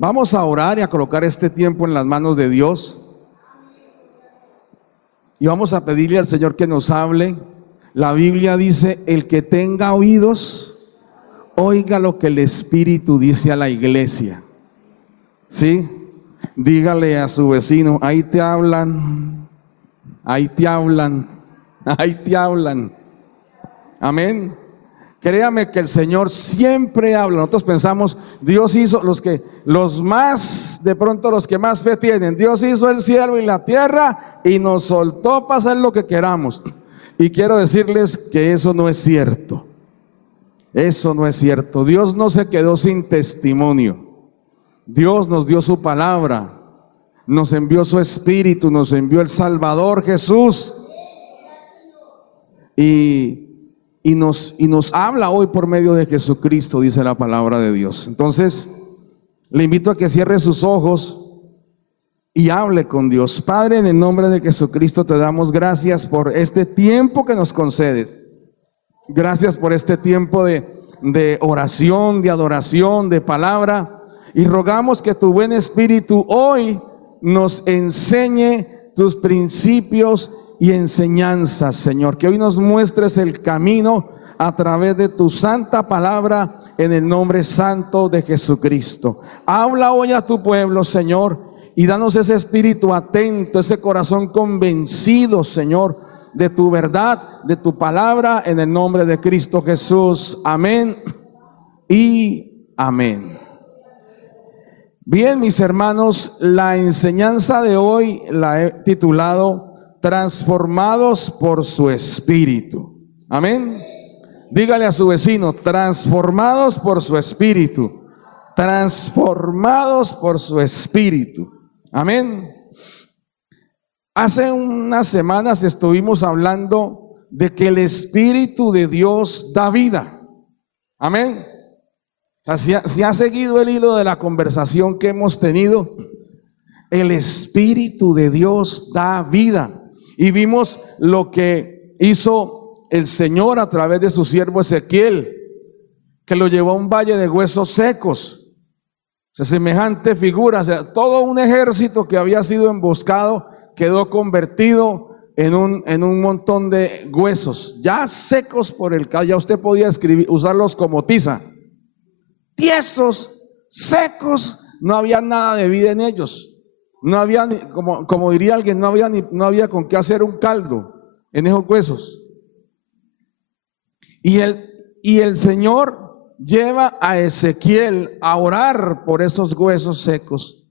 Vamos a orar y a colocar este tiempo en las manos de Dios. Y vamos a pedirle al Señor que nos hable. La Biblia dice: el que tenga oídos, oiga lo que el Espíritu dice a la iglesia. ¿Sí? Dígale a su vecino: ahí te hablan, ahí te hablan, ahí te hablan. Amén. Créame que el Señor siempre habla. Nosotros pensamos, Dios hizo los más, de pronto los que más fe tienen, Dios hizo el cielo y la tierra y nos soltó para hacer lo que queramos. Y quiero decirles que eso no es cierto. Eso no es cierto. Dios no se quedó sin testimonio. Dios nos dio su palabra, nos envió su Espíritu, nos envió el Salvador Jesús. Y nos habla hoy por medio de Jesucristo, dice la palabra de Dios. Entonces, le invito a que cierre sus ojos y hable con Dios. Padre, en el nombre de Jesucristo te damos gracias por este tiempo que nos concedes. Gracias por este tiempo de oración, de adoración, de palabra. Y rogamos que tu buen Espíritu hoy nos enseñe tus principios y enseñanzas, Señor. Que hoy nos muestres el camino a través de tu santa palabra, en el nombre santo de Jesucristo. Habla hoy a tu pueblo, Señor, y danos ese espíritu atento, ese corazón convencido, Señor, de tu verdad, de tu palabra, en el nombre de Cristo Jesús. Amén y amén. Bien, mis hermanos, la enseñanza de hoy la he titulado Transformados por su Espíritu. Amén. Dígale a su vecino: transformados por su Espíritu. Transformados por su Espíritu. Amén. Hace unas semanas estuvimos hablando de que el Espíritu de Dios da vida. Amén. O sea, si ha seguido el hilo de la conversación que hemos tenido, el Espíritu de Dios da vida. Y vimos lo que hizo el Señor a través de su siervo Ezequiel, que lo llevó a un valle de huesos secos. O sea, semejante figura, o sea, todo un ejército que había sido emboscado quedó convertido en un montón de huesos, ya secos por el calor. Ya usted podía usarlos como tiza. Tiesos, secos, no había nada de vida en ellos. No había, como diría alguien, no había con qué hacer un caldo en esos huesos. Y el Señor lleva a Ezequiel a orar por esos huesos secos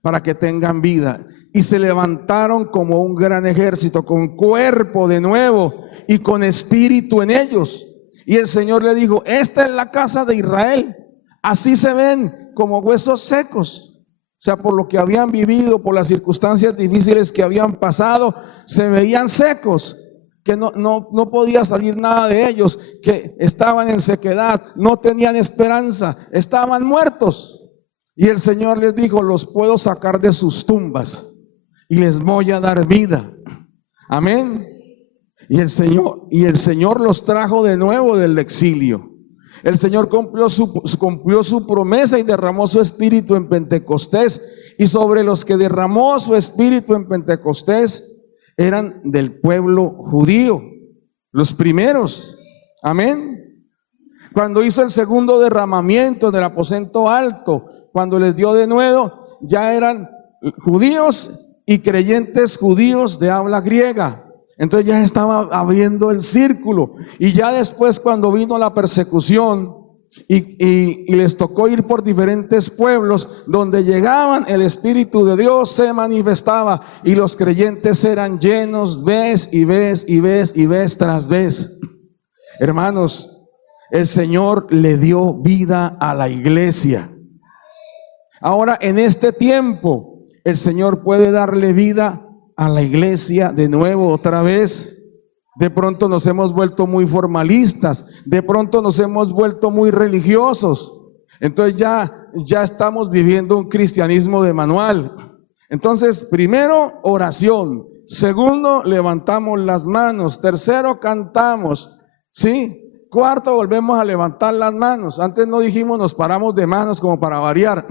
para que tengan vida. Y se levantaron como un gran ejército, con cuerpo de nuevo y con espíritu en ellos. Y el Señor le dijo: esta es la casa de Israel. Así se ven, como huesos secos. O sea, por lo que habían vivido, por las circunstancias difíciles que habían pasado, se veían secos, que no podía salir nada de ellos, que estaban en sequedad, no tenían esperanza, estaban muertos. Y el Señor les dijo: los puedo sacar de sus tumbas y les voy a dar vida. Amén. Y el Señor los trajo de nuevo del exilio. El Señor cumplió su promesa y derramó su Espíritu en Pentecostés. Y sobre los que derramó su Espíritu en Pentecostés eran del pueblo judío, los primeros. Amén. Cuando hizo el segundo derramamiento del aposento alto, cuando les dio de nuevo, ya eran judíos y creyentes judíos de habla griega. Entonces ya estaba abriendo el círculo. Y ya después, cuando vino la persecución y les tocó ir por diferentes pueblos, donde llegaban, el Espíritu de Dios se manifestaba y los creyentes eran llenos vez y vez y vez y vez tras vez. Hermanos, el Señor le dio vida a la iglesia. Ahora, en este tiempo, el Señor puede darle vida a la iglesia de nuevo, otra vez. De pronto nos hemos vuelto muy formalistas, de pronto nos hemos vuelto muy religiosos. Entonces ya estamos viviendo un cristianismo de manual. Entonces, primero, oración. Segundo, levantamos las manos. Tercero, cantamos. ¿Sí? Cuarto, volvemos a levantar las manos. Antes no dijimos nos paramos de manos como para variar.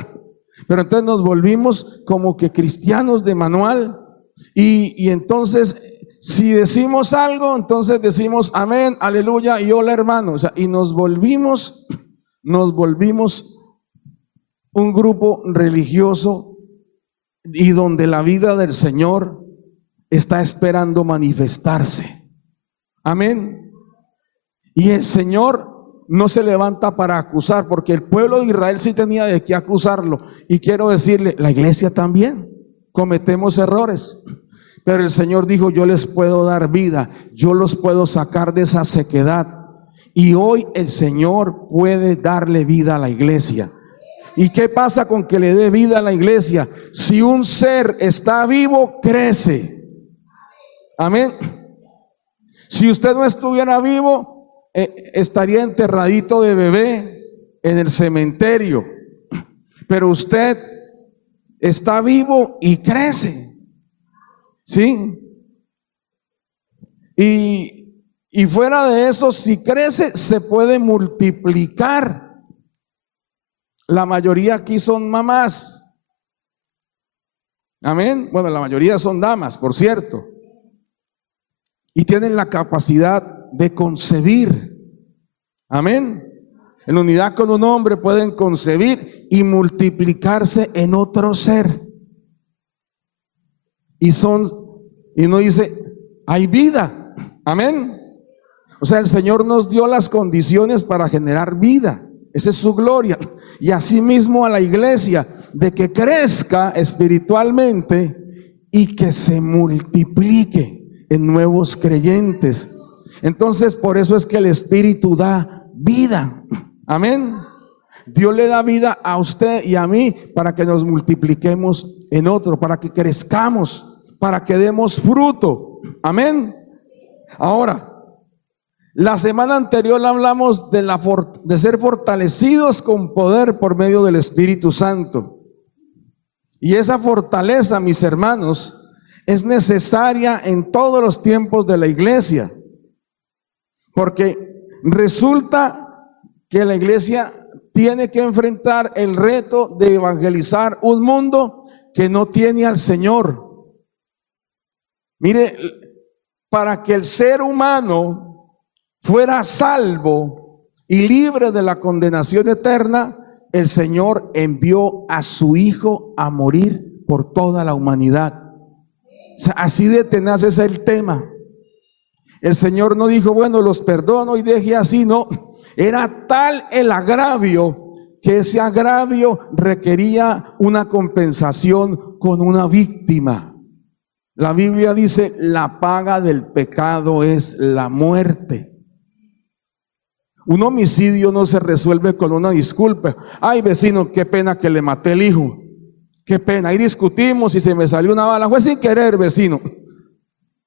Pero entonces nos volvimos como que cristianos de manual y entonces si decimos algo, entonces decimos amén, aleluya y hola hermano. O sea, y nos volvimos un grupo religioso y donde la vida del Señor está esperando manifestarse. Amén. Y el Señor no se levanta para acusar, porque el pueblo de Israel sí tenía de qué acusarlo. Y quiero decirle, la iglesia también cometemos errores. Pero el Señor dijo, yo les puedo dar vida, yo los puedo sacar de esa sequedad. Y hoy el Señor puede darle vida a la iglesia. ¿Y qué pasa con que le dé vida a la iglesia? Si un ser está vivo, crece. Amén. Si usted no estuviera vivo, estaría enterradito de bebé en el cementerio. Pero usted está vivo y crece. ¿Sí? Y fuera de eso, si crece, se puede multiplicar. La mayoría aquí son mamás. Amén. Bueno, la mayoría son damas, por cierto. Y tienen la capacidad de concebir. Amén. En unidad con un hombre pueden concebir y multiplicarse en otro ser. Y uno dice, hay vida. Amén. O sea, el Señor nos dio las condiciones para generar vida. Esa es su gloria. Y asimismo a la iglesia, de que crezca espiritualmente y que se multiplique en nuevos creyentes. Entonces, por eso es que el Espíritu da vida. Amén. Dios le da vida a usted y a mí para que nos multipliquemos en otro, para que crezcamos, para que demos fruto. Amén. Ahora, la semana anterior hablamos de ser fortalecidos con poder por medio del Espíritu Santo. Y esa fortaleza, mis hermanos, es necesaria en todos los tiempos de la iglesia. Porque resulta que la iglesia tiene que enfrentar el reto de evangelizar un mundo que no tiene al Señor. Mire, para que el ser humano fuera salvo y libre de la condenación eterna, el Señor envió a su Hijo a morir por toda la humanidad. O sea, así de tenaz es el tema. El Señor no dijo, bueno, los perdono y deje así, no. Era tal el agravio que ese agravio requería una compensación con una víctima. La Biblia dice, la paga del pecado es la muerte. Un homicidio no se resuelve con una disculpa. Ay, vecino, qué pena que le maté el hijo. Qué pena, ahí discutimos y se me salió una bala. Fue sin querer, vecino.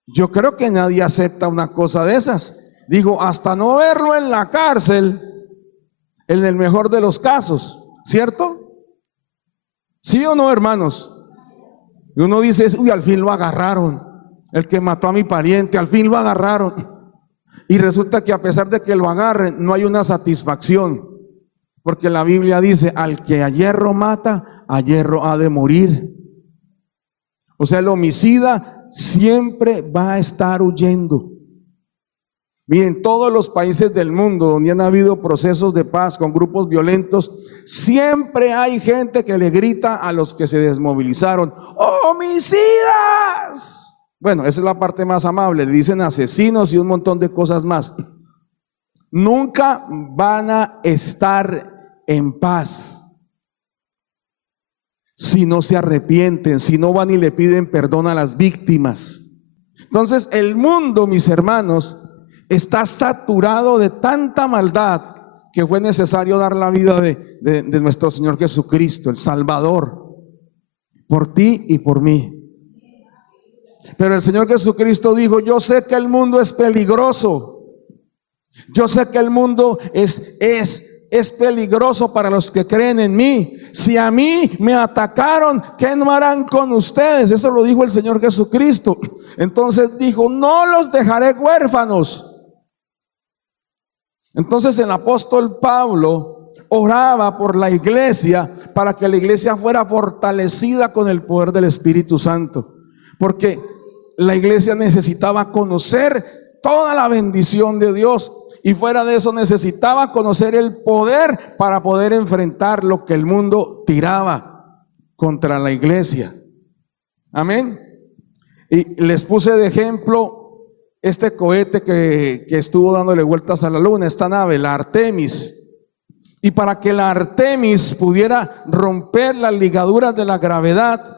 Yo creo que nadie acepta una cosa de esas. Digo, hasta no verlo en la cárcel, en el mejor de los casos, ¿cierto? ¿Sí o no, hermanos? Y uno dice, uy, al fin lo agarraron. El que mató a mi pariente, al fin lo agarraron. Y resulta que a pesar de que lo agarren, no hay una satisfacción. Porque la Biblia dice, al que a hierro mata, a hierro ha de morir. O sea, el homicida siempre va a estar huyendo. Miren, todos los países del mundo donde han habido procesos de paz con grupos violentos, siempre hay gente que le grita a los que se desmovilizaron, ¡homicidas! Bueno, esa es la parte más amable, le dicen asesinos y un montón de cosas más. Nunca van a estar en paz si no se arrepienten, si no van y le piden perdón a las víctimas. Entonces el mundo, mis hermanos, está saturado de tanta maldad que fue necesario dar la vida de nuestro Señor Jesucristo, el Salvador, por ti y por mí. Pero el Señor Jesucristo dijo, yo sé que el mundo es peligroso. Yo sé que el mundo es peligroso para los que creen en mí. Si a mí me atacaron, ¿qué no harán con ustedes? Eso lo dijo el Señor Jesucristo. Entonces dijo, no los dejaré huérfanos. Entonces el apóstol Pablo oraba por la iglesia para que la iglesia fuera fortalecida con el poder del Espíritu Santo, porque la iglesia necesitaba conocer toda la bendición de Dios, y fuera de eso necesitaba conocer el poder para poder enfrentar lo que el mundo tiraba contra la iglesia. Amén. Y les puse de ejemplo este cohete que estuvo dándole vueltas a la luna, esta nave, la Artemis. Y para que la Artemis pudiera romper las ligaduras de la gravedad,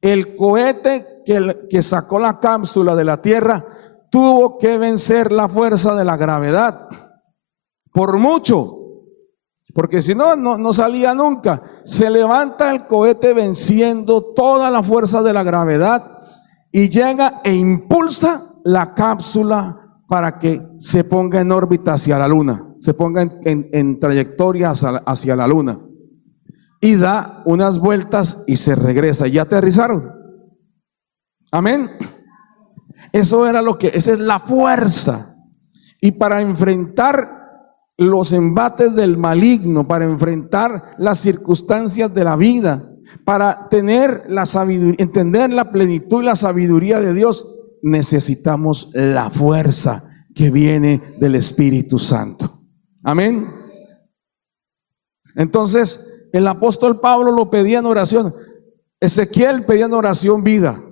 el cohete que sacó la cápsula de la Tierra tuvo que vencer la fuerza de la gravedad, por mucho, porque si no, no salía nunca. Se levanta el cohete venciendo toda la fuerza de la gravedad y llega e impulsa la cápsula para que se ponga en órbita hacia la luna, se ponga en trayectoria hacia la luna, y da unas vueltas y se regresa, y ya aterrizaron. Amén. Esa es la fuerza. Y para enfrentar los embates del maligno, para enfrentar las circunstancias de la vida, para tener la sabiduría, entender la plenitud y la sabiduría de Dios, necesitamos la fuerza que viene del Espíritu Santo. Amén. Entonces, el apóstol Pablo lo pedía en oración. Ezequiel pedía en oración vida.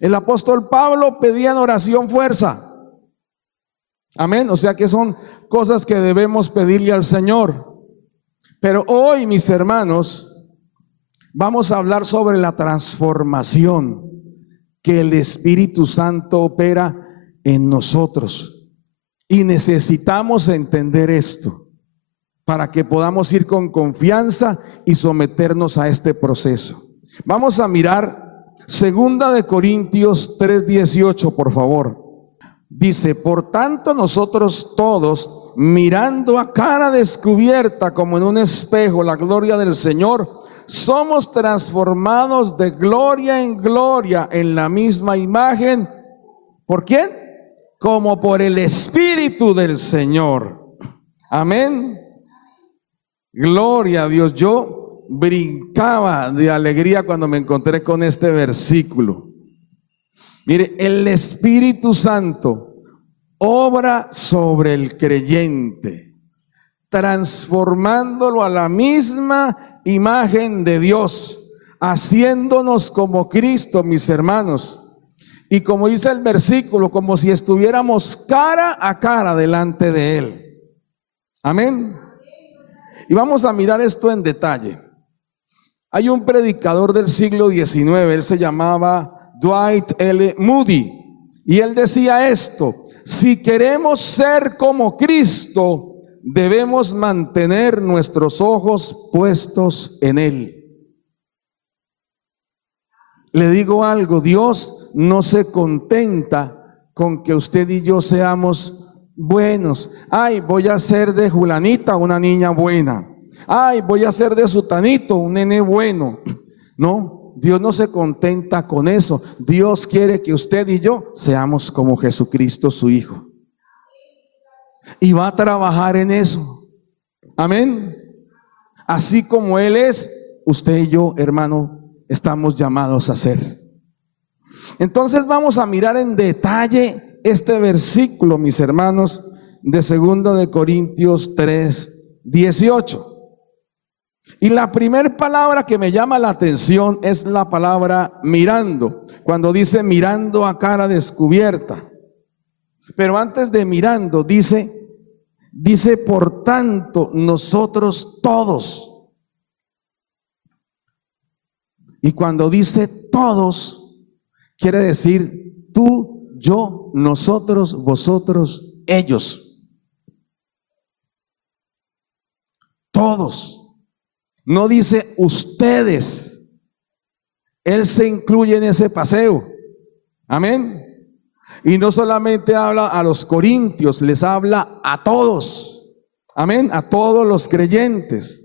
El apóstol Pablo pedía en oración fuerza. Amén. O sea que son cosas que debemos pedirle al Señor. Pero hoy, mis hermanos, vamos a hablar sobre la transformación que el Espíritu Santo opera en nosotros. Y necesitamos entender esto para que podamos ir con confianza y someternos a este proceso. Vamos a mirar 2 Corintios 3:18, por favor. Dice: por tanto, nosotros todos, mirando a cara descubierta como en un espejo la gloria del Señor, somos transformados de gloria en gloria en la misma imagen. ¿Por quién? Como por el Espíritu del Señor. Amén. Gloria a Dios. Yo brincaba de alegría cuando me encontré con este versículo. Mire, el Espíritu Santo obra sobre el creyente, transformándolo a la misma imagen de Dios, haciéndonos como Cristo, mis hermanos. Y como dice el versículo, como si estuviéramos cara a cara delante de Él. Amén. Y vamos a mirar esto en detalle. Hay un predicador del siglo XIX, él se llamaba Dwight L. Moody, y él decía esto: si queremos ser como Cristo, debemos mantener nuestros ojos puestos en Él. Le digo algo, Dios no se contenta con que usted y yo seamos buenos. Ay, voy a ser de Julanita una niña buena. Ay, voy a ser de Sutanito un nene bueno. No, Dios no se contenta con eso. Dios quiere que usted y yo seamos como Jesucristo, su Hijo. Y va a trabajar en eso. Amén. Así como Él es, usted y yo, hermano, estamos llamados a ser. Entonces vamos a mirar en detalle este versículo, mis hermanos, de 2 Corintios 3:18. Y la primera palabra que me llama la atención es la palabra mirando, cuando dice mirando a cara descubierta. Pero antes de mirando dice por tanto nosotros todos. Y cuando dice todos, quiere decir tú, yo, nosotros, vosotros, ellos. Todos. No dice ustedes. Él se incluye en ese paseo. Amén. Y no solamente habla a los corintios, les habla a todos. Amén. A todos los creyentes.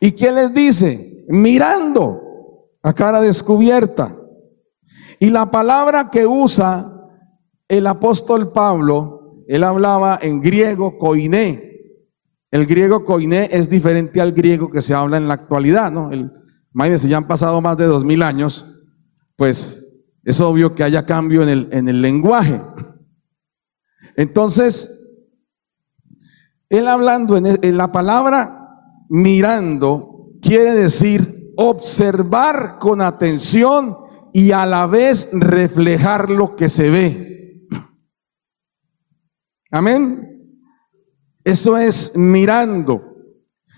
¿Y qué les dice? Mirando a cara descubierta. Y la palabra que usa el apóstol Pablo, él hablaba en griego koiné. El griego koiné es diferente al griego que se habla en la actualidad, ¿no? Imagínense, ya han pasado más de 2000 años, pues es obvio que haya cambio en el lenguaje. Entonces, él hablando en la palabra mirando, quiere decir observar con atención y a la vez reflejar lo que se ve. Amén. Eso es mirando.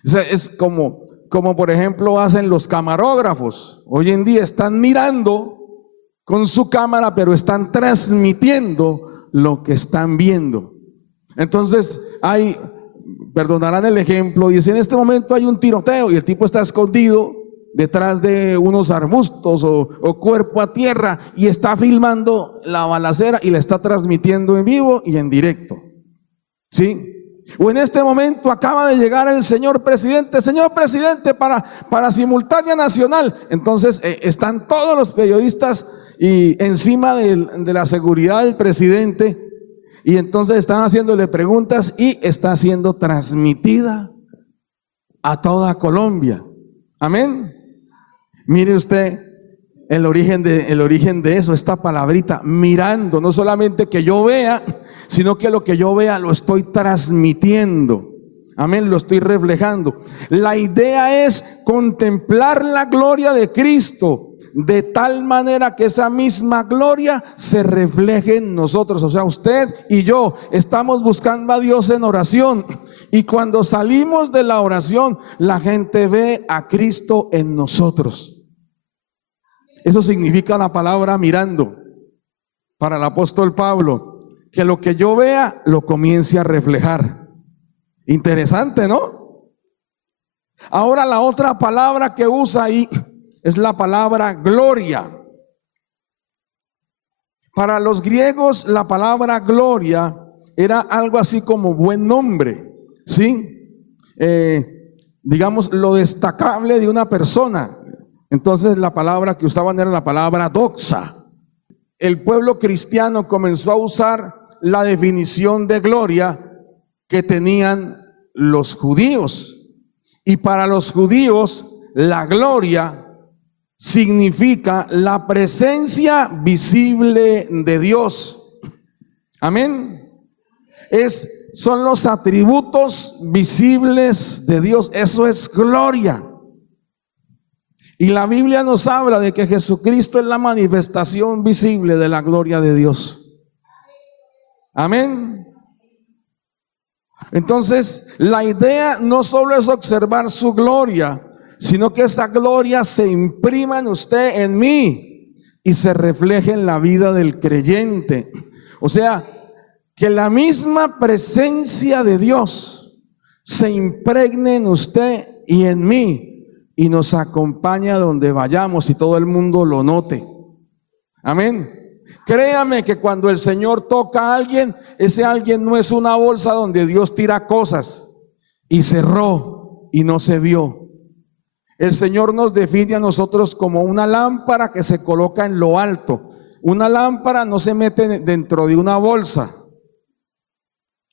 O sea, es como por ejemplo hacen los camarógrafos. Hoy en día están mirando con su cámara, pero están transmitiendo lo que están viendo. Entonces perdonarán el ejemplo, dice: en este momento hay un tiroteo y el tipo está escondido detrás de unos arbustos o cuerpo a tierra y está filmando la balacera y la está transmitiendo en vivo y en directo. ¿Sí? O en este momento acaba de llegar el señor presidente para simultánea nacional. Entonces están todos los periodistas y encima de la seguridad del presidente, y entonces están haciéndole preguntas y está siendo transmitida a toda Colombia. Amén. Mire usted el origen de eso, esta palabrita, mirando. No solamente que yo vea, sino que lo que yo vea lo estoy transmitiendo. Amén, lo estoy reflejando. La idea es contemplar la gloria de Cristo de tal manera que esa misma gloria se refleje en nosotros. O sea, usted y yo estamos buscando a Dios en oración, y cuando salimos de la oración, la gente ve a Cristo en nosotros. Eso significa la palabra mirando para el apóstol Pablo, que lo que yo vea lo comience a reflejar. Interesante, ¿no? Ahora la otra palabra que usa ahí es la palabra gloria. Para los griegos la palabra gloria era algo así como buen nombre, ¿sí? Digamos, lo destacable de una persona. Entonces la palabra que usaban era la palabra doxa. El pueblo cristiano comenzó a usar la definición de gloria que tenían los judíos. Y para los judíos la gloria significa la presencia visible de Dios. Amén. Son los atributos visibles de Dios. Eso es gloria. Y la Biblia nos habla de que Jesucristo es la manifestación visible de la gloria de Dios. Amén. Entonces, la idea no solo es observar su gloria, sino que esa gloria se imprima en usted, en mí, y se refleje en la vida del creyente. O sea, que la misma presencia de Dios se impregne en usted y en mí, y nos acompaña donde vayamos y todo el mundo lo note. Amén. Créame que cuando el Señor toca a alguien, ese alguien no es una bolsa donde Dios tira cosas y cerró y no se vio. El Señor nos define a nosotros como una lámpara que se coloca en lo alto. Una lámpara no se mete dentro de una bolsa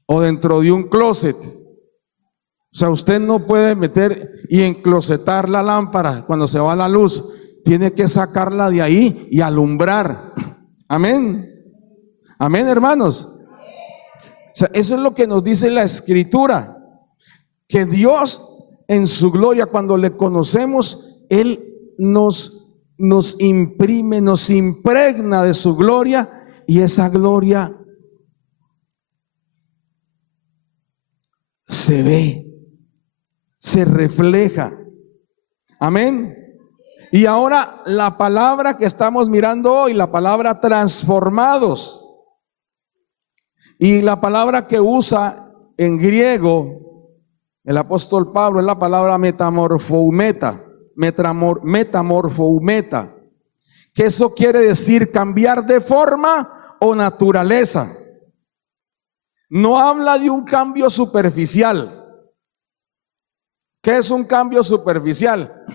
o dentro de un closet. O sea, usted no puede meter y enclosetar la lámpara cuando se va la luz. Tiene que sacarla de ahí y alumbrar. Amén. Amén, hermanos. O sea, eso es lo que nos dice la Escritura. Que Dios en su gloria, cuando le conocemos, Él nos imprime, nos impregna de su gloria, y esa gloria se ve, se refleja. Amén. Y ahora la palabra que estamos mirando hoy, la palabra transformados, y la palabra que usa en griego el apóstol Pablo es la palabra metamorfoumeta, que eso quiere decir cambiar de forma o naturaleza. No habla de un cambio superficial. ¿Qué es un cambio superficial?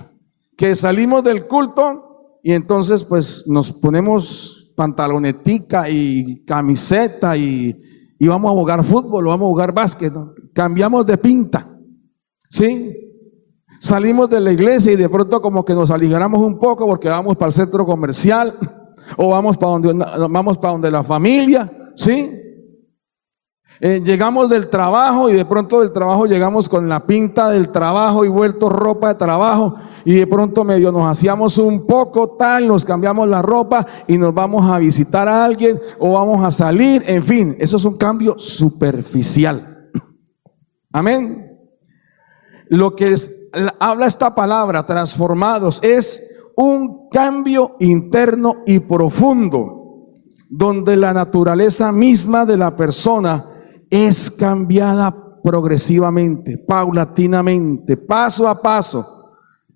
Que salimos del culto y entonces pues nos ponemos pantalonetica y camiseta y y vamos a jugar fútbol o vamos a jugar básquet, ¿no? Cambiamos de pinta, ¿sí? Salimos de la iglesia y de pronto como que nos aligeramos un poco porque vamos para el centro comercial o vamos para donde la familia, ¿sí? Llegamos del trabajo y de pronto del trabajo llegamos con la pinta del trabajo y vuelto ropa de trabajo y de pronto medio nos hacíamos un poco tal, nos cambiamos la ropa y nos vamos a visitar a alguien o vamos a salir, en fin, eso es un cambio superficial. Amén. Lo que habla esta palabra, transformados, es un cambio interno y profundo, donde la naturaleza misma de la persona es cambiada progresivamente, paulatinamente, paso a paso,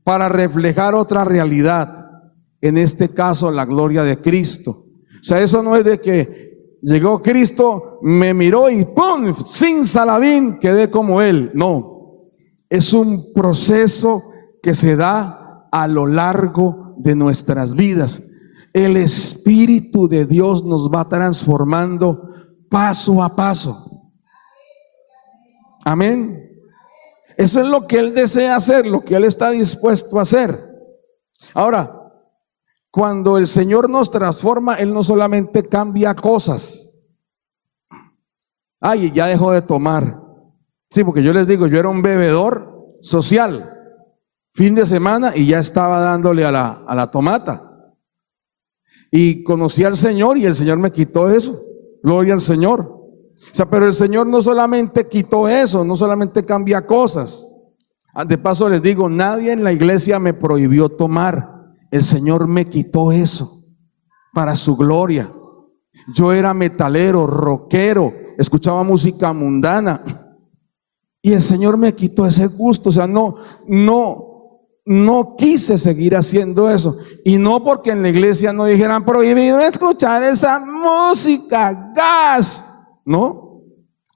para reflejar otra realidad, en este caso la gloria de Cristo. O sea, eso no es de que llegó Cristo, me miró y ¡pum! Sin salabín quedé como Él. No, es un proceso que se da a lo largo de nuestras vidas. El Espíritu de Dios nos va transformando paso a paso. Amén. Eso es lo que Él desea hacer, lo que Él está dispuesto a hacer. Ahora, cuando el Señor nos transforma, Él no solamente cambia cosas. Ay, ya dejó de tomar. Sí, porque yo les digo, yo era un bebedor social. Fin de semana y ya estaba dándole a la tomata. Y conocí al Señor y el Señor me quitó eso. Gloria al Señor. O sea, pero el Señor no solamente quitó eso, no solamente cambia cosas. De paso les digo, nadie en la iglesia me prohibió tomar. El Señor me quitó eso para su gloria. Yo era metalero, rockero, escuchaba música mundana y el Señor me quitó ese gusto. O sea, no quise seguir haciendo eso. Y no porque en la iglesia no dijeran prohibido escuchar esa música, gas. No,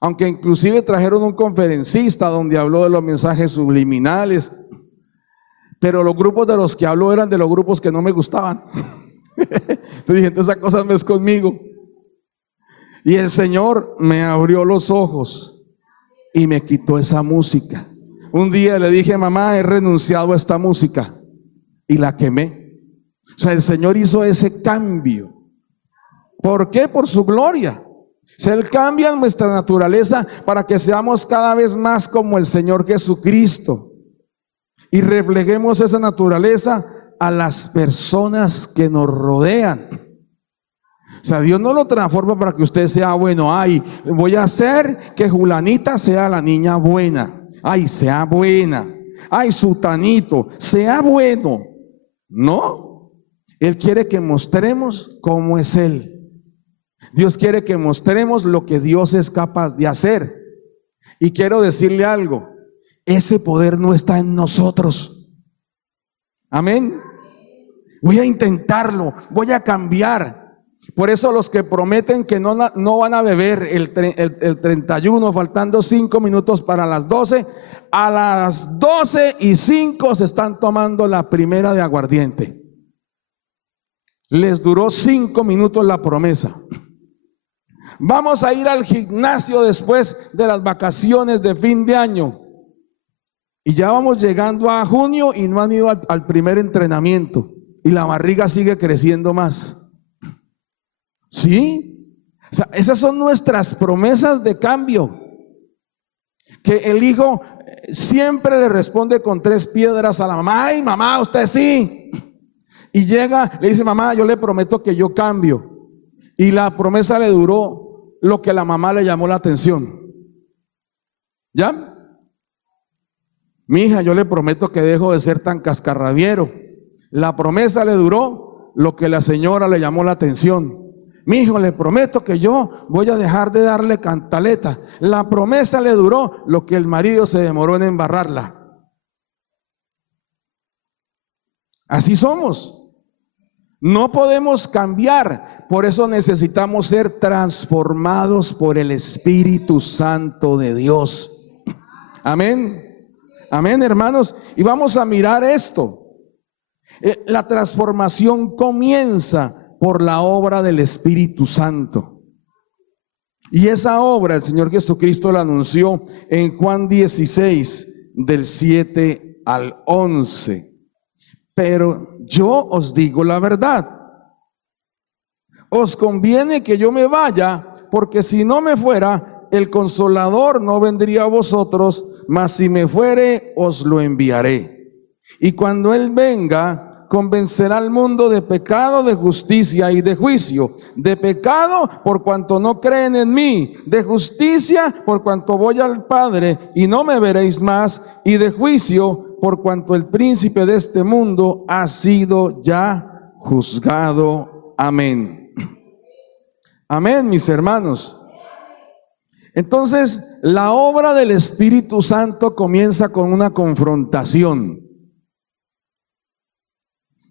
aunque inclusive trajeron un conferencista donde habló de los mensajes subliminales, pero los grupos de los que habló eran de los grupos que no me gustaban. Entonces dije, entonces esa cosa no es conmigo. Y el Señor me abrió los ojos y me quitó esa música. Un día le dije, mamá, he renunciado a esta música, y la quemé. O sea, el Señor hizo ese cambio. ¿Por qué? Por su gloria. O sea, Él cambia nuestra naturaleza para que seamos cada vez más como el Señor Jesucristo y reflejemos esa naturaleza a las personas que nos rodean. O sea, Dios no lo transforma para que usted sea bueno. Ay, voy a hacer que Julanita sea la niña buena. Ay, sea buena. Ay, sutanito, sea bueno. No, Él quiere que mostremos cómo es Él. Dios quiere que mostremos lo que Dios es capaz de hacer. Y quiero decirle algo, ese poder no está en nosotros. Amén. Voy a intentarlo, voy a cambiar. Por eso los que prometen que no van a beber el 31, faltando 5 minutos para las 12, a las 12:05 se están tomando la primera de aguardiente. Les duró 5 minutos la promesa. Vamos a ir al gimnasio después de las vacaciones de fin de año. Y ya vamos llegando a junio y no han ido al primer entrenamiento. Y la barriga sigue creciendo más. ¿Sí? O sea, esas son nuestras promesas de cambio. Que el hijo siempre le responde con 3 piedras a la mamá. Ay, mamá, usted sí. Y llega, le dice, mamá, yo le prometo que yo cambio. Y la promesa le duró lo que la mamá le llamó la atención. ¿Ya? Mi hija, yo le prometo que dejo de ser tan cascarrabiero. La promesa le duró lo que la señora le llamó la atención. Mi hijo, le prometo que yo voy a dejar de darle cantaleta. La promesa le duró lo que el marido se demoró en embarrarla. Así somos. No podemos cambiar. Por eso necesitamos ser transformados por el Espíritu Santo de Dios. Amén. Amén, hermanos. Y vamos a mirar esto. La transformación comienza por la obra del Espíritu Santo. Y esa obra el Señor Jesucristo la anunció en Juan 16, del 7 al 11. Pero yo os digo la verdad. Os conviene que yo me vaya, porque si no me fuera, el Consolador no vendría a vosotros, mas si me fuere, os lo enviaré. Y cuando Él venga, convencerá al mundo de pecado, de justicia y de juicio. De pecado, por cuanto no creen en mí. De justicia, por cuanto voy al Padre y no me veréis más. Y de juicio, por cuanto el príncipe de este mundo ha sido ya juzgado. Amén. Amén, mis hermanos. Entonces, la obra del Espíritu Santo comienza con una confrontación.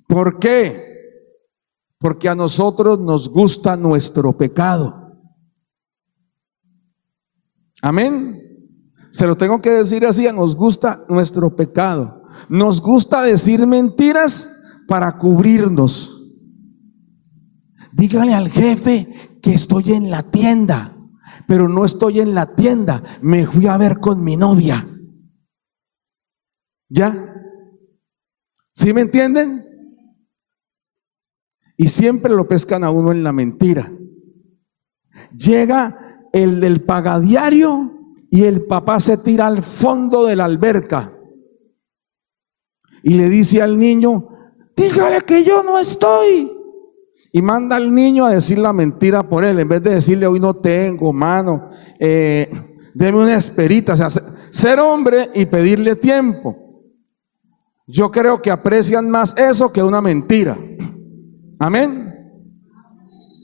¿Por qué? Porque a nosotros nos gusta nuestro pecado. Amén. Se lo tengo que decir así, nos gusta nuestro pecado. Nos gusta decir mentiras para cubrirnos. Dígale al jefe que estoy en la tienda, pero no estoy en la tienda, me fui a ver con mi novia. ¿Ya? ¿Sí me entienden? Y siempre lo pescan a uno en la mentira. Llega el del pagadiario y el papá se tira al fondo de la alberca y le dice al niño: dígale que yo no estoy. Y manda al niño a decir la mentira por él, en vez de decirle: hoy no tengo, mano, deme una esperita. O sea, ser hombre y pedirle tiempo. Yo creo que aprecian más eso que una mentira. Amén.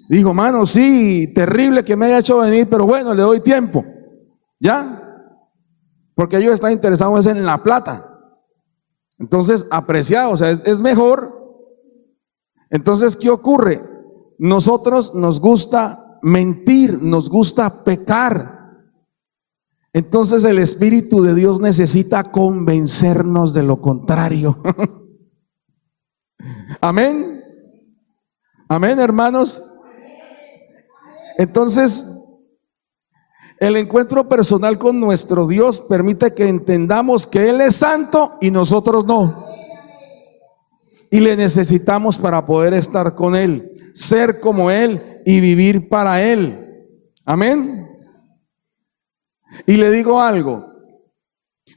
Dijo: mano, sí, terrible que me haya hecho venir, pero bueno, le doy tiempo. ¿Ya? Porque ellos están interesados en la plata. Entonces, apreciado, o sea, es mejor. Entonces, ¿qué ocurre? Nosotros nos gusta mentir, nos gusta pecar. Entonces el Espíritu de Dios necesita convencernos de lo contrario. Amén. Amén, hermanos. Entonces, el encuentro personal con nuestro Dios permite que entendamos que Él es santo y nosotros no. Y le necesitamos para poder estar con Él, ser como Él y vivir para Él. Amén. Y le digo algo: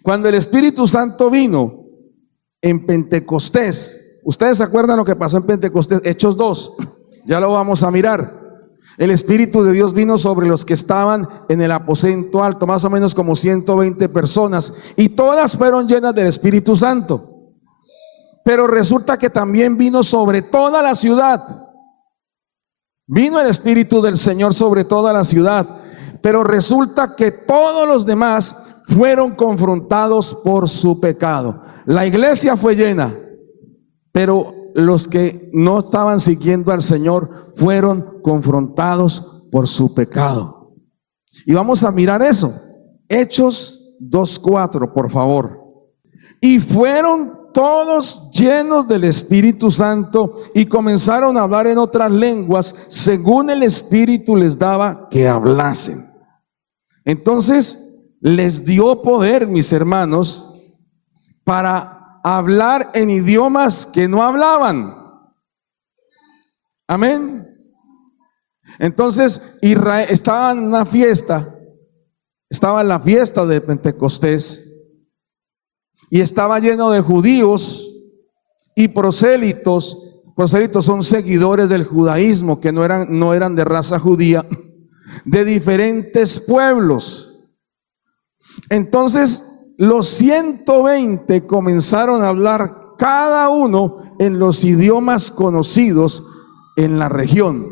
cuando el Espíritu Santo vino en Pentecostés, ¿ustedes se acuerdan lo que pasó en Pentecostés? Hechos 2, ya lo vamos a mirar. El Espíritu de Dios vino sobre los que estaban en el aposento alto, más o menos como 120 personas, y todas fueron llenas del Espíritu Santo. Pero resulta que también vino sobre toda la ciudad. Vino el Espíritu del Señor sobre toda la ciudad. Pero resulta que todos los demás fueron confrontados por su pecado. La iglesia fue llena, pero los que no estaban siguiendo al Señor fueron confrontados por su pecado. Y vamos a mirar eso. Hechos 2:4, por favor. Y fueron todos llenos del Espíritu Santo y comenzaron a hablar en otras lenguas según el Espíritu les daba que hablasen. Entonces les dio poder, mis hermanos, para hablar en idiomas que no hablaban. Amén. Entonces Israel estaba en una fiesta, estaba en la fiesta de Pentecostés. Y estaba lleno de judíos y prosélitos. Prosélitos son seguidores del judaísmo que no eran de raza judía, de diferentes pueblos. Entonces los 120 comenzaron a hablar cada uno en los idiomas conocidos en la región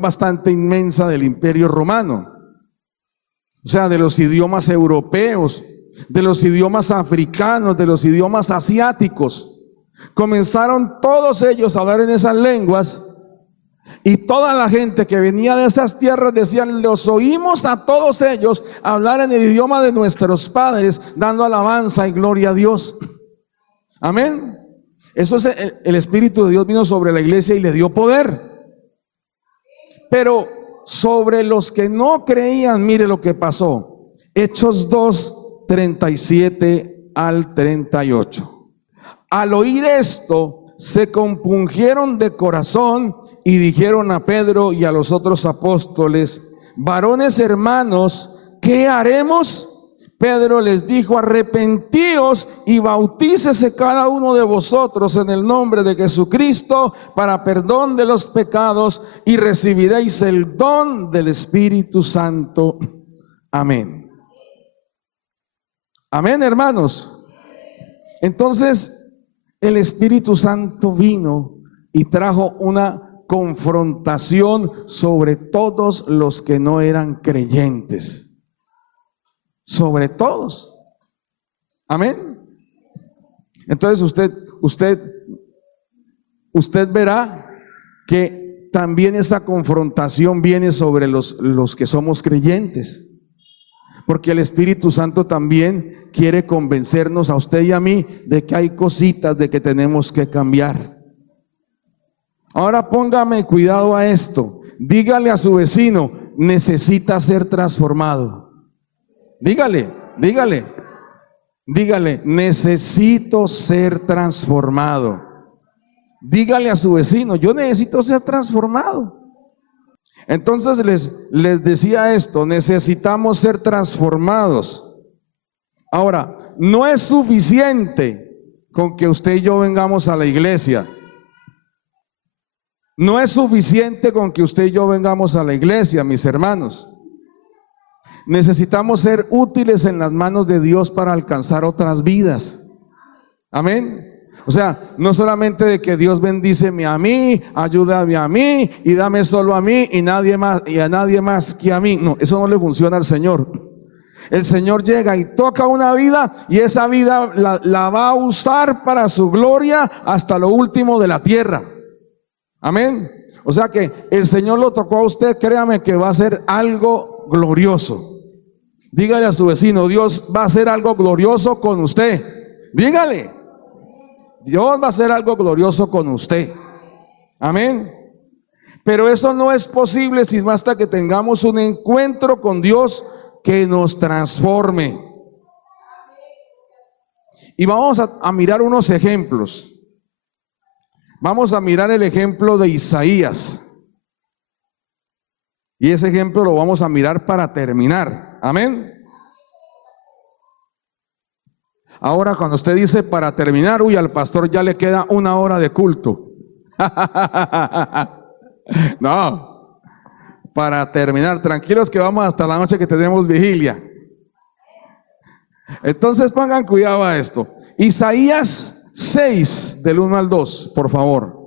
bastante inmensa del Imperio Romano. O sea, de los idiomas europeos, de los idiomas africanos, de los idiomas asiáticos. Comenzaron todos ellos a hablar en esas lenguas, y toda la gente que venía de esas tierras decían: los oímos a todos ellos hablar en el idioma de nuestros padres, dando alabanza y gloria a Dios. Amén. Eso es el Espíritu de Dios vino sobre la iglesia y le dio poder. Pero sobre los que no creían, mire lo que pasó. Hechos 2, 37 al 38. Al oír esto, se compungieron de corazón y dijeron a Pedro y a los otros apóstoles: varones hermanos, ¿qué haremos? Pedro les dijo: arrepentíos y bautícese cada uno de vosotros en el nombre de Jesucristo para perdón de los pecados y recibiréis el don del Espíritu Santo. Amén. Amén, hermanos. Entonces el Espíritu Santo vino y trajo una confrontación sobre todos los que no eran creyentes. Sobre todos. Amén. Entonces usted verá que también esa confrontación viene sobre los que somos creyentes. Porque el Espíritu Santo también quiere convencernos a usted y a mí de que hay cositas de que tenemos que cambiar. Ahora póngame cuidado a esto. Dígale a su vecino: necesita ser transformado. Dígale, necesito ser transformado. Dígale a su vecino: yo necesito ser transformado. Entonces les decía esto: necesitamos ser transformados. Ahora, no es suficiente con que usted y yo vengamos a la iglesia. No es suficiente con que usted y yo vengamos a la iglesia, mis hermanos. Necesitamos ser útiles en las manos de Dios para alcanzar otras vidas. Amén. O sea, no solamente de que Dios bendíceme a mí, ayúdame a mí y dame solo a mí y nadie más, y a nadie más que a mí. No, eso no le funciona al Señor. El Señor llega y toca una vida y esa vida la va a usar para su gloria hasta lo último de la tierra. Amén. O sea que el Señor lo tocó a usted, créame que va a ser algo glorioso. Dígale a su vecino: Dios va a hacer algo glorioso con usted. Dígale: Dios va a hacer algo glorioso con usted. Amén. Pero eso no es posible sino hasta que tengamos un encuentro con Dios que nos transforme. Y vamos a mirar unos ejemplos. Vamos a mirar el ejemplo de Isaías. Y ese ejemplo lo vamos a mirar para terminar. Amén. Ahora, cuando usted dice para terminar, uy, al pastor ya le queda 1 hora de culto. No, para terminar, tranquilos que vamos hasta la noche que tenemos vigilia. Entonces pongan cuidado a esto. Isaías 6, del 1 al 2, por favor.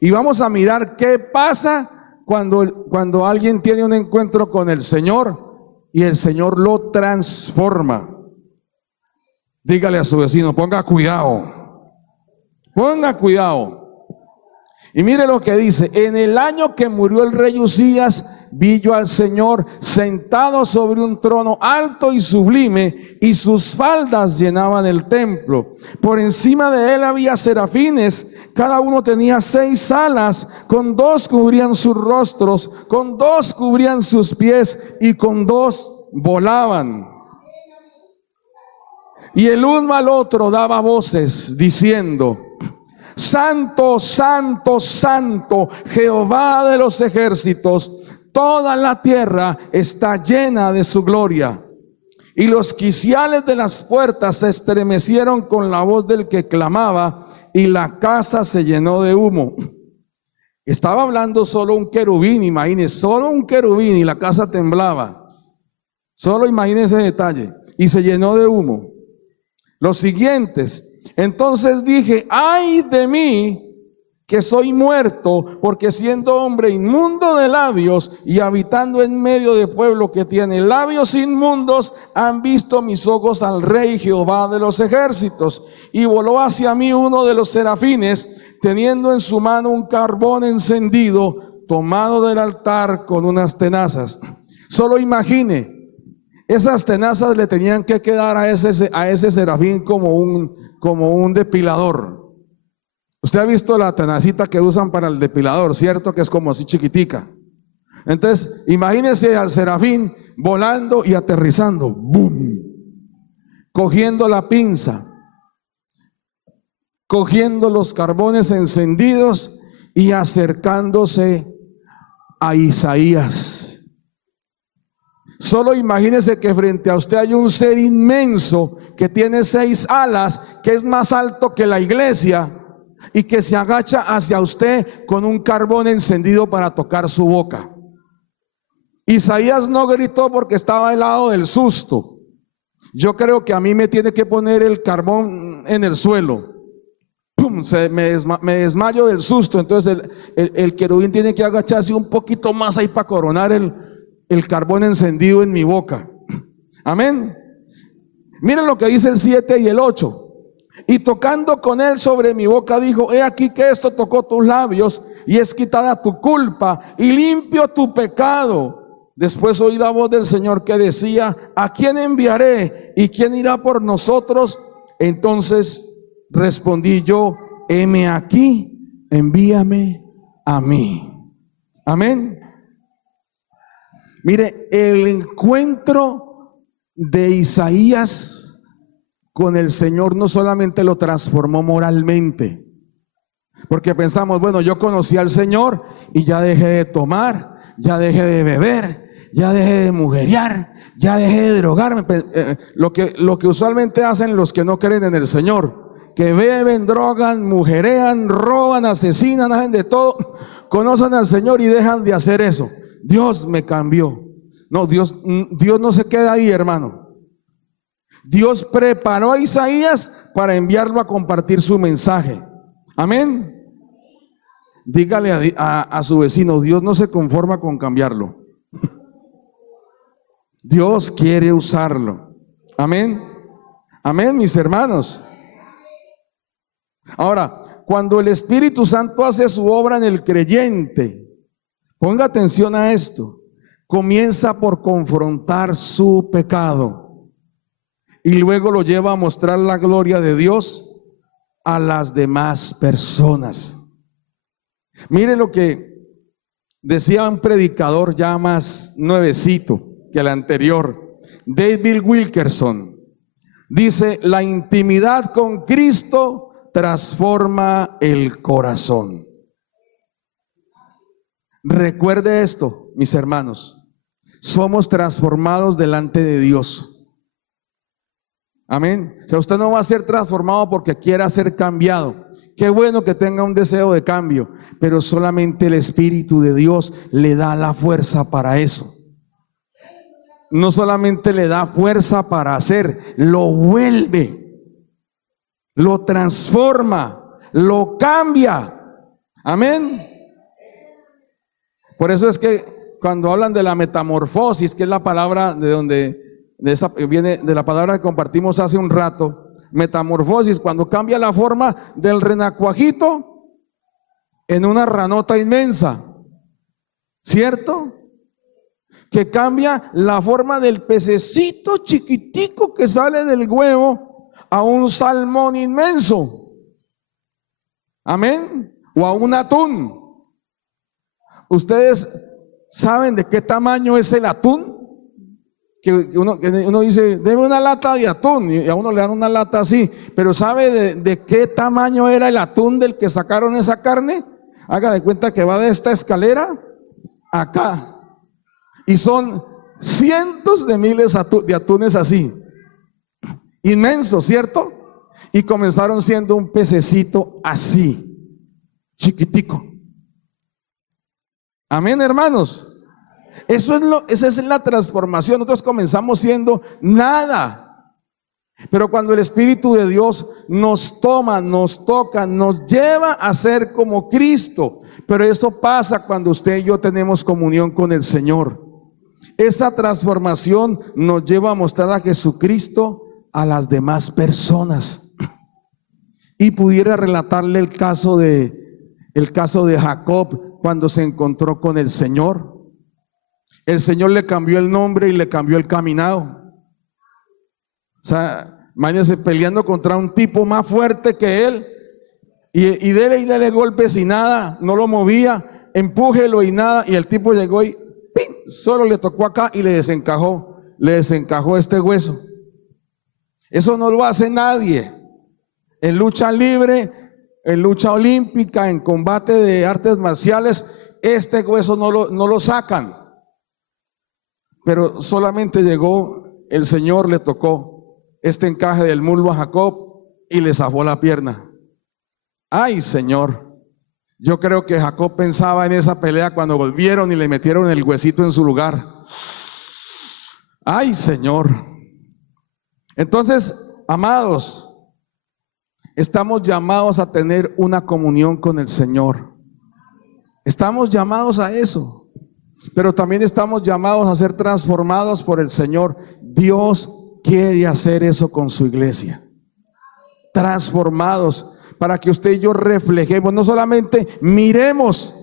Y vamos a mirar qué pasa cuando alguien tiene un encuentro con el Señor y el Señor lo transforma. Dígale a su vecino: ponga cuidado. Ponga cuidado. Y mire lo que dice: en el año que murió el rey Uzías, vi yo al Señor sentado sobre un trono alto y sublime, y sus faldas llenaban el templo. Por encima de él había serafines, cada uno tenía 6 alas, con 2 cubrían sus rostros, con 2 cubrían sus pies, y con 2 volaban. Y el uno al otro daba voces diciendo: Santo, santo, santo, Jehová de los ejércitos, toda la tierra está llena de su gloria. Y los quiciales de las puertas se estremecieron con la voz del que clamaba, y la casa se llenó de humo. Estaba hablando solo un querubín, imagínense, solo un querubín, y la casa temblaba. Solo imagínense ese detalle. Y se llenó de humo. Los siguientes: entonces dije: ay de mí, que soy muerto, porque siendo hombre inmundo de labios y habitando en medio de pueblo que tiene labios inmundos, han visto mis ojos al Rey Jehová de los ejércitos. Y voló hacia mí uno de los serafines, teniendo en su mano un carbón encendido, tomado del altar con unas tenazas. Solo imagine, esas tenazas le tenían que quedar a ese serafín como un depilador. Usted ha visto la tenacita que usan para el depilador, ¿cierto? Que es como así chiquitica. Entonces, imagínense al serafín volando y aterrizando, ¡boom! Cogiendo la pinza, cogiendo los carbones encendidos y acercándose a Isaías. Solo imagínese que frente a usted hay un ser inmenso que tiene 6 alas, que es más alto que la iglesia y que se agacha hacia usted con un carbón encendido para tocar su boca. Isaías no gritó porque estaba helado del susto. Yo creo que a mí me tiene que poner el carbón en el suelo. ¡Pum! Me desmayo del susto. Entonces el querubín tiene que agacharse un poquito más ahí para coronar el carbón encendido en mi boca. Amén. Miren lo que dice el 7 y el 8. Y tocando con él sobre mi boca dijo: he aquí que esto tocó tus labios y es quitada tu culpa y limpio tu pecado. Después oí la voz del Señor que decía: ¿a quién enviaré? ¿Y quién irá por nosotros? Entonces respondí yo: heme aquí, envíame a mí. Amén. Mire, el encuentro de Isaías con el Señor no solamente lo transformó moralmente, porque pensamos, bueno, yo conocí al Señor y ya dejé de tomar, ya dejé de beber, ya dejé de mujerear, ya dejé de drogarme. Lo que usualmente hacen los que no creen en el Señor, que beben, drogan, mujerean, roban, asesinan, hacen de todo, conocen al Señor y dejan de hacer eso. Dios me cambió. No, Dios no se queda ahí, hermano. Dios preparó a Isaías para enviarlo a compartir su mensaje. Amén. Dígale a su vecino: Dios no se conforma con cambiarlo. Dios quiere usarlo. Amén. Amén, mis hermanos. Ahora, cuando el Espíritu Santo hace su obra en el creyente, ponga atención a esto, comienza por confrontar su pecado y luego lo lleva a mostrar la gloria de Dios a las demás personas. Mire lo que decía un predicador ya más nuevecito que el anterior, David Wilkerson. Dice: la intimidad con Cristo transforma el corazón. Recuerde esto, mis hermanos: somos transformados delante de Dios. Amén. O sea, usted no va a ser transformado porque quiera ser cambiado. Qué bueno que tenga un deseo de cambio, pero solamente el Espíritu de Dios le da la fuerza para eso. No solamente le da fuerza para hacer, lo vuelve, lo transforma, lo cambia. Amén. Por eso es que cuando hablan de la metamorfosis, que es la palabra viene de la palabra que compartimos hace un rato, metamorfosis, cuando cambia la forma del renacuajito en una ranota inmensa, ¿cierto? Que cambia la forma del pececito chiquitico que sale del huevo a un salmón inmenso. Amén. O a un atún. ¿Ustedes saben de qué tamaño es el atún? Que uno dice: deme una lata de atún, y a uno le dan una lata así. Pero ¿sabe de qué tamaño era el atún del que sacaron esa carne? Haga de cuenta que va de esta escalera acá. Y son cientos de miles de atunes así, inmensos, ¿cierto? Y comenzaron siendo un pececito así, chiquitico. Amén, hermanos. Esa es la transformación. Nosotros comenzamos siendo nada, pero cuando el Espíritu de Dios nos toma, nos toca, nos lleva a ser como Cristo. Pero eso pasa cuando usted y yo tenemos comunión con el Señor. Esa transformación nos lleva a mostrar a Jesucristo a las demás personas. Y pudiera relatarle el caso de Jacob cuando se encontró con el Señor. El Señor le cambió el nombre y le cambió el caminado. O sea, imagínense peleando contra un tipo más fuerte que él, y dele golpes y nada, no lo movía, empújelo y nada, y el tipo llegó y ¡pin! Solo le tocó acá y le desencajó este hueso. Eso no lo hace nadie. En lucha libre, en lucha olímpica, en combate de artes marciales, este hueso no lo sacan. Pero solamente llegó el Señor, le tocó este encaje del muslo a Jacob y le zafó la pierna. Ay, Señor. Yo creo que Jacob pensaba en esa pelea cuando volvieron y le metieron el huesito en su lugar. Ay, Señor. Entonces, amados, estamos llamados a tener una comunión con el Señor. Estamos llamados a eso. Pero también estamos llamados a ser transformados por el Señor. Dios quiere hacer eso con su iglesia. Transformados para que usted y yo reflejemos, no solamente miremos,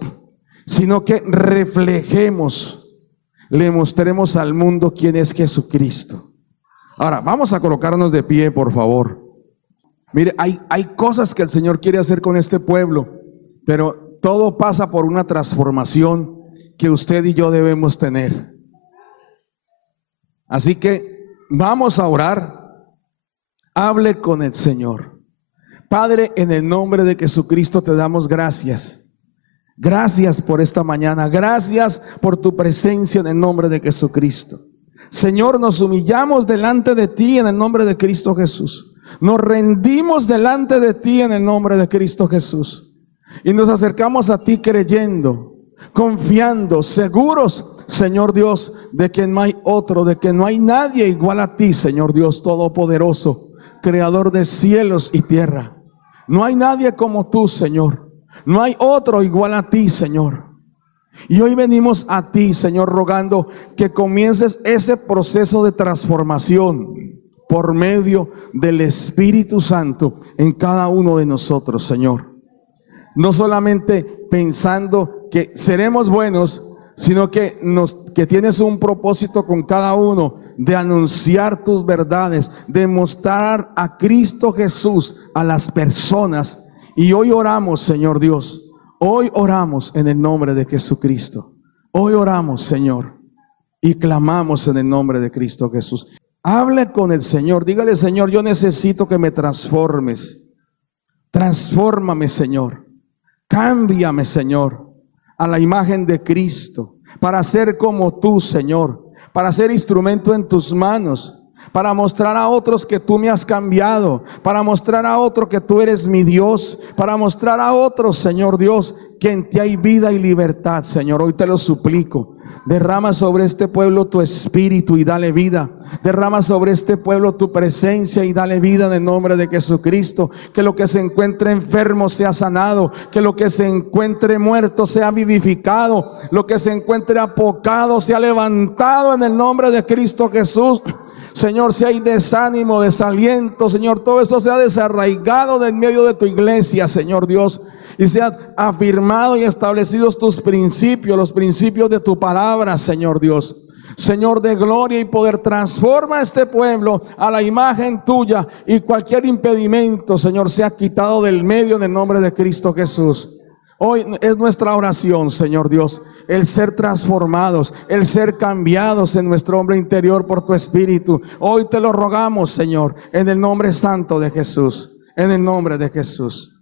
sino que reflejemos, le mostremos al mundo quién es Jesucristo. Ahora, vamos a colocarnos de pie, por favor. Mire, hay cosas que el Señor quiere hacer con este pueblo, pero todo pasa por una transformación que usted y yo debemos tener. Así que vamos a orar. Hable con el Señor. Padre, en el nombre de Jesucristo te damos gracias. Gracias por esta mañana. Gracias por tu presencia en el nombre de Jesucristo. Señor, nos humillamos delante de ti en el nombre de Cristo Jesús. Nos rendimos delante de ti en el nombre de Cristo Jesús. Y nos acercamos a ti creyendo, confiando, seguros, Señor Dios, de que no hay otro, de que no hay nadie igual a ti, Señor Dios Todopoderoso, Creador de cielos y tierra. No hay nadie como tú, Señor. No hay otro igual a ti, Señor. Y hoy venimos a ti, Señor, rogando que comiences ese proceso de transformación por medio del Espíritu Santo en cada uno de nosotros, Señor. No solamente pensando que seremos buenos, sino que tienes un propósito con cada uno de anunciar tus verdades, de mostrar a Cristo Jesús a las personas. Y hoy oramos, Señor Dios, hoy oramos en el nombre de Jesucristo. Hoy oramos, Señor, y clamamos en el nombre de Cristo Jesús. Hable con el Señor, dígale: Señor, yo necesito que me transformes. Transfórmame, Señor. Cámbiame, Señor, a la imagen de Cristo, para ser como tú, Señor, para ser instrumento en tus manos, para mostrar a otros que tú me has cambiado, para mostrar a otros que tú eres mi Dios, para mostrar a otros, Señor Dios, que en ti hay vida y libertad. Señor, hoy te lo suplico. Derrama sobre este pueblo tu espíritu y dale vida. Derrama sobre este pueblo tu presencia y dale vida en el nombre de Jesucristo. Que lo que se encuentre enfermo sea sanado, que lo que se encuentre muerto sea vivificado, lo que se encuentre apocado sea levantado en el nombre de Cristo Jesús. Señor, si hay desánimo, desaliento, Señor, todo eso sea desarraigado del medio de tu iglesia, Señor Dios, y sean afirmados y establecidos tus principios, los principios de tu palabra, Señor Dios. Señor de gloria y poder, transforma este pueblo a la imagen tuya, y cualquier impedimento, Señor, sea quitado del medio en el nombre de Cristo Jesús. Hoy es nuestra oración, Señor Dios, el ser transformados, el ser cambiados en nuestro hombre interior por tu Espíritu. Hoy te lo rogamos, Señor, en el nombre santo de Jesús, en el nombre de Jesús.